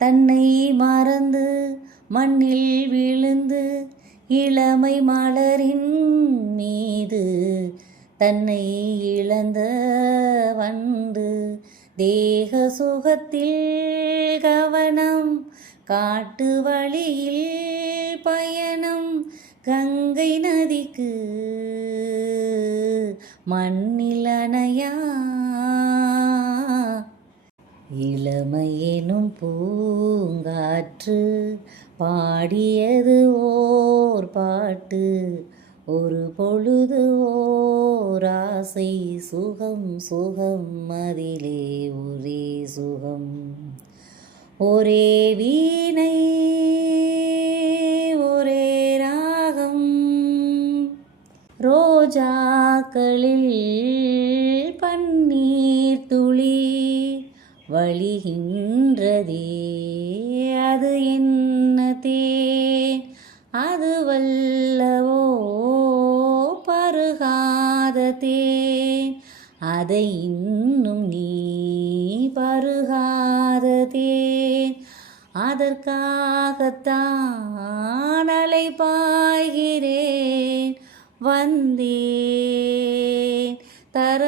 தன்னை மறந்து மண்ணில் விழுந்து இளமை மலரின் மீது தன்னை இழந்த வண்டு தேக சுகத்தில் கவனம் காட்டு வழியில் பயணம் கங்கை நதிக்கு மண்ணில் அணையா இளமையெனும் பூங்காற்று பாடியது ஓர் பாட்டு ஒரு பொழுது ஓர் ஆசை சுகம் சுகம் அதிலே ஒரே சுகம் ஒரே வீணை ஒரே ராகம் ரோஜாக்களில் பன்னீர் துளி வழிகின்றதே அது என்ன தேன் அது வல்லவோ பருகாத தேன் அதை இன்னும் நீ பருகாத தேன் அதற்காகத்தான் அலைபாய்கிறேன் வந்தேன் தர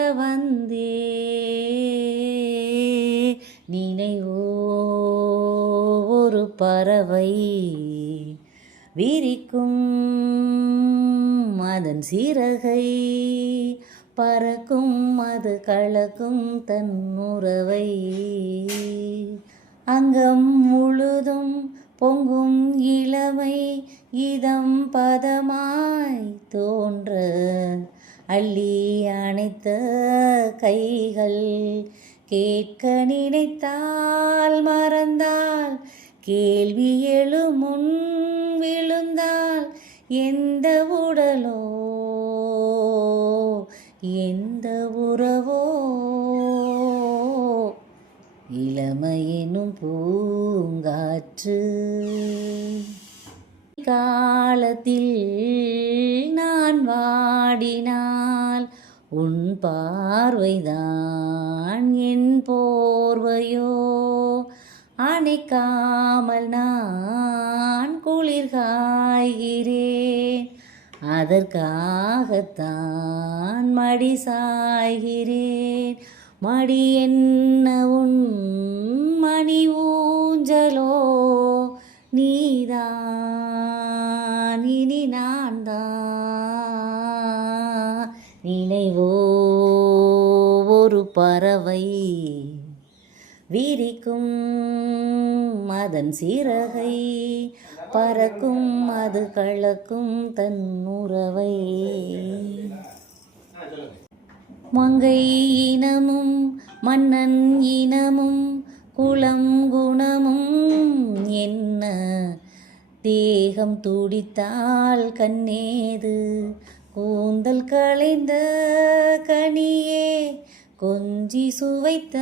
வந்தேன் நினைவோ ஒரு பறவை விரிக்கும் அதன் சிறகை பறக்கும் அது கலக்கும் தன் உறவை அங்கம் முழுதும் பொங்கும் இளமை இதம் பதமாய் தோன்ற அள்ளி அணைத்த கைகள் கேட்க நினைத்தால் மறந்தால் கேள்வி எழுமுன் விழுந்தால் எந்த உடலோ எந்த உறவோ இளமையெனும் பூங்காற்று காலத்தில் நான் வாடினால் உன் பார்வைதான் என் போர்வையோ அணைக்காமல் நான் குளிர் காய்கிறேன் அதற்காகத்தான் மடி சாய்கிறேன் மடி என்ன உன் மணி ஊஞ்சலோ நீதான் இனி நான் தான் நினைவோ ஒரு பறவை விரிக்கும் அதன் சிறகை பறக்கும் அது கலக்கும் தன் உறவை மங்கை இனமும் மன்னன் இனமும் குலம் குணமும் என்ன தேகம் துடித்தால் கண்ணேது கூந்தல் களைந்த கனியே கொஞ்சி சுவைத்த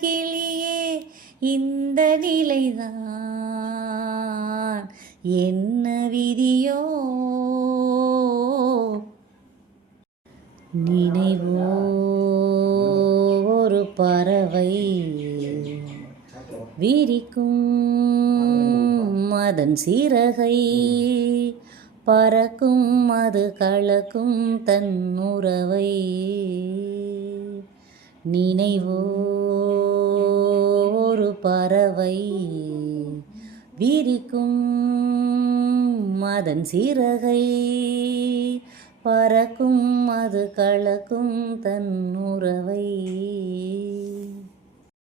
கிளியே இந்த நிலைதான் என்ன விதியோ நினைவோ ஒரு பறவை விரிக்கும் அதன் சிறகை பறக்கும் அது கலக்கும் தன் உறவை நினைவோ ஒரு பறவை விரிக்கும் அதன் சிறகை பறக்கும் அது கலக்கும் தன் உறவை